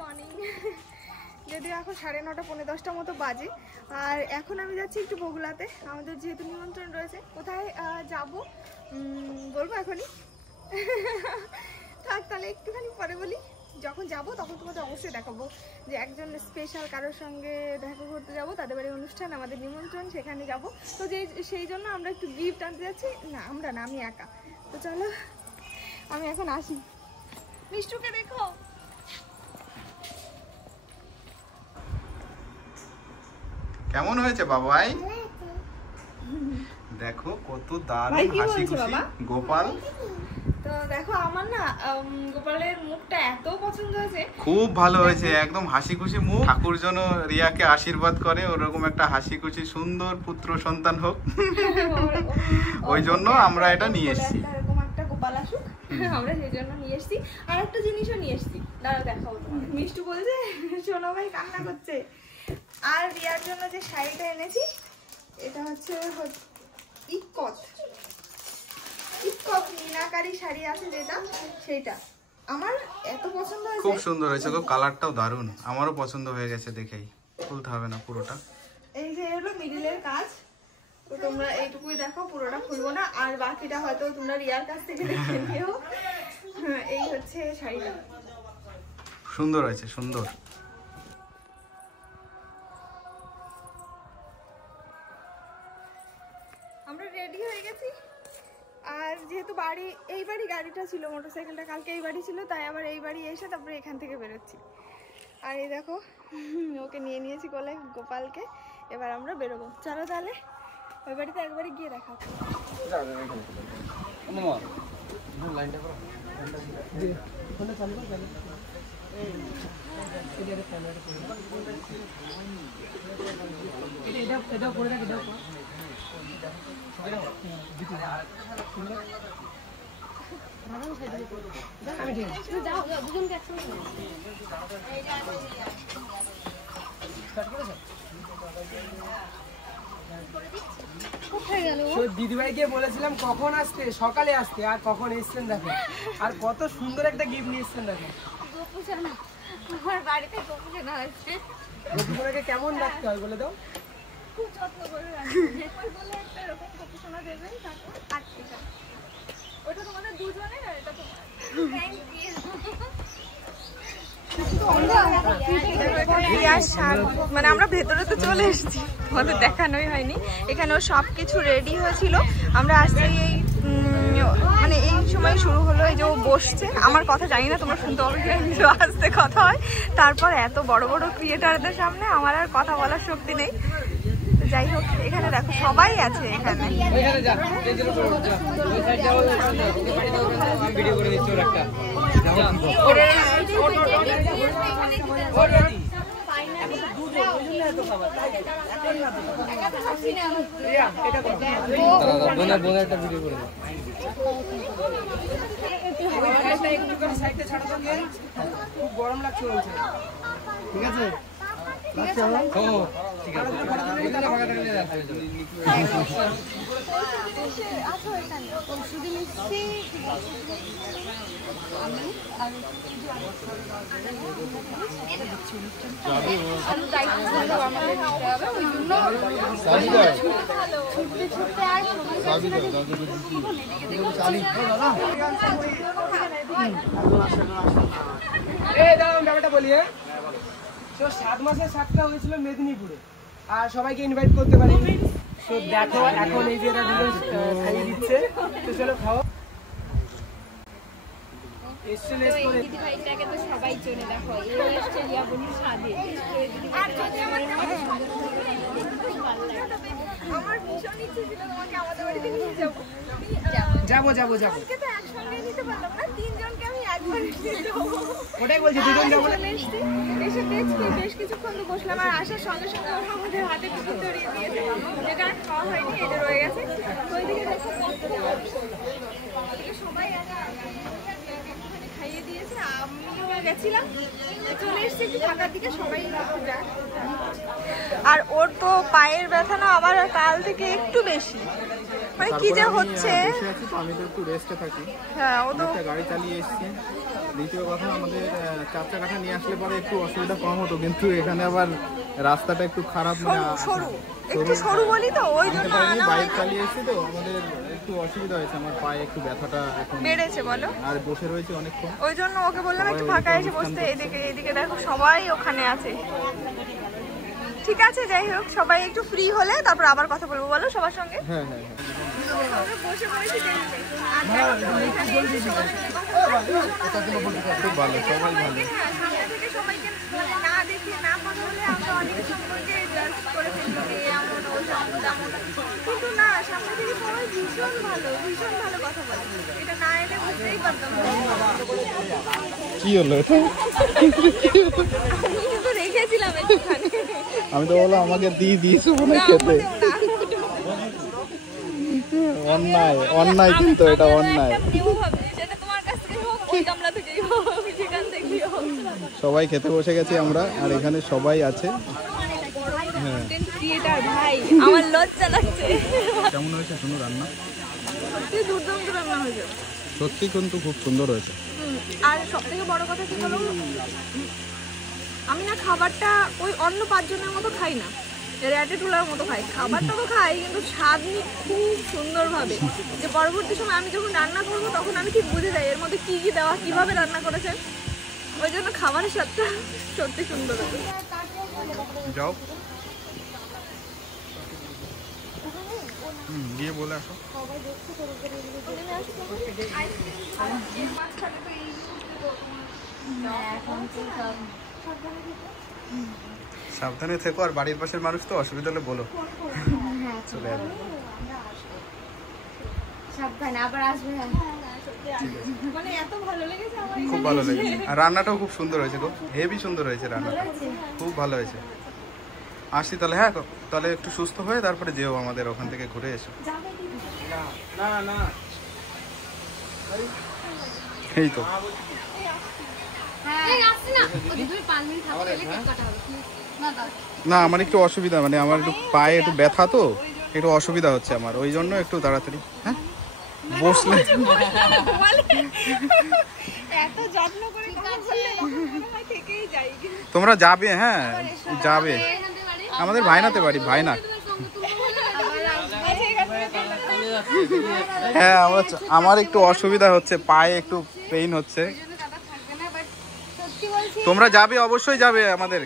Morning. যদিও এখন 9:30 পৌনে 10টার মতো বাজে, আর এখন আমি যাচ্ছি একটু বগুলাতে। আমাদের যেহেতু নিমন্ত্রণ রয়েছে, কোথায় যাব বলবো এখনই? থাক তাহলে একটুখানি পরে বলি। যখন যাব তখন তোমাদের অবশ্যই দেখাবো যে একজন স্পেশাল কারোর সঙ্গে দেখা করতে যাব, তাদের বাড়ির অনুষ্ঠান, আমাদের নিমন্ত্রণ, সেখানে যাব। তো সেই জন্য আমরা একটু গিফট আনতে যাচ্ছি। না আমরা না, আমি একা। তো চলো আমি এখন আসি। মিষ্টুকে দেখো, কেমন হয়েছে বাবাই? দেখো কত দারুণ হাসি খুশি গোপাল। তো দেখো আমার না গোপালের মুখটা এত পছন্দ হয়েছে, খুব ভালো হয়েছে, একদম হাসি খুশি মুখ। ঠাকুর যেন রিয়াকে আশীর্বাদ করে ওরকম একটা হাসি খুশি সুন্দর পুত্র সন্তান হোক, ওই জন্য আমরা এটা নিয়ে এসেছি। এরকম একটা গোপাল আসুক, আমরা সেই জন্য নিয়ে এসেছি। আর একটা জিনিসও নিয়ে এসেছি, দাঁড়াও দেখাবো তোমাদের। মিষ্টু বলছে সোনা ভাই কান্না করছে। আর রিয়ার জন্য যে শাড়িটা এনেছি, এটা হচ্ছে ইকত মিনাকারি শাড়ি আছে যেটা, সেটা আমার এত পছন্দ হয়েছে। খুব সুন্দর হয়েছে গো, কালারটাও দারুণ, আমারও পছন্দ হয়ে গেছে দেখেই। খুলতে হবে না পুরোটা। এই যে হলো মিডিলের কাজ, তো তোমরা এইটুকুই দেখো, পুরোটা খুলবো না। আর বাকিটা হয়তো তোমরা রিয়ার কাছ থেকে দেখে নিও। এই হচ্ছে শাড়িটা, সুন্দর হয়েছে, সুন্দর। আমরা রেডি হয়ে গেছি। আর যেহেতু এই বাড়ি গাড়িটা ছিল, মোটরসাইকেলটা কালকে এই বাড়ি ছিল, তাই আবার এই বাড়ি এসে তারপরে এখান থেকে বেরোচ্ছি। আর এই দেখো ওকে নিয়ে নিয়েছি কোলে, গোপালকে। এবার আমরা বেরোবো, চলো তাহলে ওই বাড়িতে একবারই গিয়ে দেখা। দিদিভাইকে বলেছিলাম কখন আসতে, সকালে আসতে, আর কখন এসছেন দেখো। আর কত সুন্দর একটা গিফট নিয়ে এসছেন দেখো। আমার বাড়িতে গোপুসোনা আছে। গোপুসোনাকে কেমন রাখতে হয় বলে দাও। খুব যত্ন করে বলে একটা এরকম গোপুসোনা দেবেন, তারপর ওটা তোমাদের দুজনের, আর এটা তোমার। মানে আমরা ভেতরে তো চলে এসেছি, আমাদের দেখানোই হয়নি। এখানেও সবকিছু রেডি হয়েছিল। আমরা আসছি এই মানে এই সময় শুরু হলো, এই যে ও বসছে। আমার কথা জানি না তোমরা শুনতে পাবে, আসতে কথা হয়। তারপর এত বড় বড় ক্রিয়েটারদের সামনে আমার আর কথা বলার শক্তি নেই। যাই হোক, এখানে দেখো সবাই আছে এখানে। খুব গরম লাগছে বলছে। ঠিক আছে, ব্যাপারটা বলি। 7 মাসের 7টা হয়েছিল মেদিনীপুরে, আর সবাইকে ইনভাইট করতে পারি। তো দেখো এখন এই যে খাইয়ে দিচ্ছে, তো চলো খাও। সবাই চলে দেখো, আমার ভীষণ ইচ্ছে ছিল তোমাকে আমাদের বাড়িতে নিয়ে যাবো। যাবো যাবো যাবো, একসঙ্গে নিতে পারলাম না, তিনজনকে আমি একবার নিয়ে যাবো। ওটাই বলছি, দুজন যাবো। এসে বেশ কিছুক্ষণ তো বসলাম, আর আসার সঙ্গে সঙ্গে ওরা আমাদের হাতে কিছু ধরিয়ে দিয়েছে, যেটা আর খাওয়া হয়নি, এটা রয়ে গেছে। তো ওইদিকে দেখো সবাই খাইয়ে দিয়েছে, আমিও গেছিলাম, চলে এসেছি একটু ঢাকার দিকে, সবাই যায়। আর ওর তো পায়ের ব্যথা না আবার কাল থেকে একটু বেশি, মানে কি যে হচ্ছে। আমি তো একটু রেস্টে থাকি। হ্যাঁ, ও তো গাড়ি চালিয়ে এসেছি, দ্বিতীয় কথা আমাদের 4 চাকাটা নিয়ে আসলে পরে একটু অসুবিধা কম হতো, কিন্তু এখানে আবার রাস্তাটা একটু খারাপ, সরু একটু সরু বলি তো ওই জন্য আনা বাইক চালিয়ে এসেছি তো আমাদের একটু অসুবিধা হয়েছে, আমার পায়ে একটু ব্যথাটা এখন বেড়েছে বলো, আর বসে রয়েছে অনেকক্ষণ। ওই জন্য ওকে বললাম একটু ফাঁকা এসে বসতে। এদিকে দেখো সবাই ওখানে আছে। ঠিক আছে, যাই হোক, সবাই একটু ফ্রি হলে তারপর আবার কথা বলবো, বলো সবার সঙ্গে। হ্যাঁ হ্যাঁ আমরা বসে পড়েছি টেবিলে। আর দেখো তো এখানে এসে সবার সঙ্গে কথা বলবো। খুব ভালো, সবাই ভালো। হ্যাঁ, সামনে থেকে সবাইকে মানে না দেখে না কথা বলে আমরা অনেক সম্পর্কে জাজ করে ফেলবো যে এমন ও তেমন, কিন্তু না, সামনে থেকে সবাই ভীষণ ভালো কথা বলে। এটা না এলে বুঝতেই পারতাম না। কি হলো এটা? আমি কিন্তু রেখেছিলাম একটুখানি। আমি তো বললাম আমাকে দিয়েছো মনে খেতে। অন্যায় কিন্তু এটা অন্যায়। সবাই খেতে বসে গেছি আমরা, আর এখানে সবাই আছে। আমার লজ্জা লাগছে। কেমন হয়েছে শুনো রান্না? সত্যি দুর্দান্ত রান্না হয়েছে, সত্যি কিন্তু খুব সুন্দর হয়েছে। আর সব থেকে বড় কথা কি বলো, আমি না খাবারটা ওই অন্য 5 জনের মতো খাই না, র্যাটেটুলার মতো খাই। খাবারটা তো খাই, কিন্তু স্বাদ নিই খুব সুন্দরভাবে, যে পরবর্তী সময় আমি যখন রান্না করবো তখন আমি ঠিক বুঝে যাই এর মধ্যে কি কি দেওয়া, কিভাবে রান্না করেছেন। ওই জন্য খাবারের স্বাদটা সত্যি সুন্দর হবে। যাও গিয়ে বলে আসো। সাবধানে থেকো, আর বাড়ির পাশের মানুষ তো, অসুবিধা হলে বলো, চলে যাবে। মানে এত ভালো লেগেছে আমার, খুব ভালো লেগেছে, আর রান্নাটাও খুব সুন্দর হয়েছে গো, হেভি সুন্দর হয়েছে রান্নাটা, খুব ভালো হয়েছে। আসি তাহলে, হ্যাঁ তাহলে একটু সুস্থ হয়ে তারপরে যেও আমাদের ওখান থেকে ঘুরে এসো। এই তো না, আমার একটু অসুবিধা, মানে আমার একটু পায়ে একটু ব্যথা তো, একটু অসুবিধা হচ্ছে আমার, ওই জন্য একটু তাড়াতাড়ি। হ্যাঁ বসলে এত যত্ন করে কথা বললে মনে হয় থেকেই যাই। তোমরা যাবে? হ্যাঁ যাবে, আমাদের ভাইনাতে বাড়ি, ভাইনা। হ্যাঁ আমার একটু অসুবিধা হচ্ছে, পায়ে একটু পেইন হচ্ছে। তোমরা যাবে, অবশ্যই যাবে আমাদের।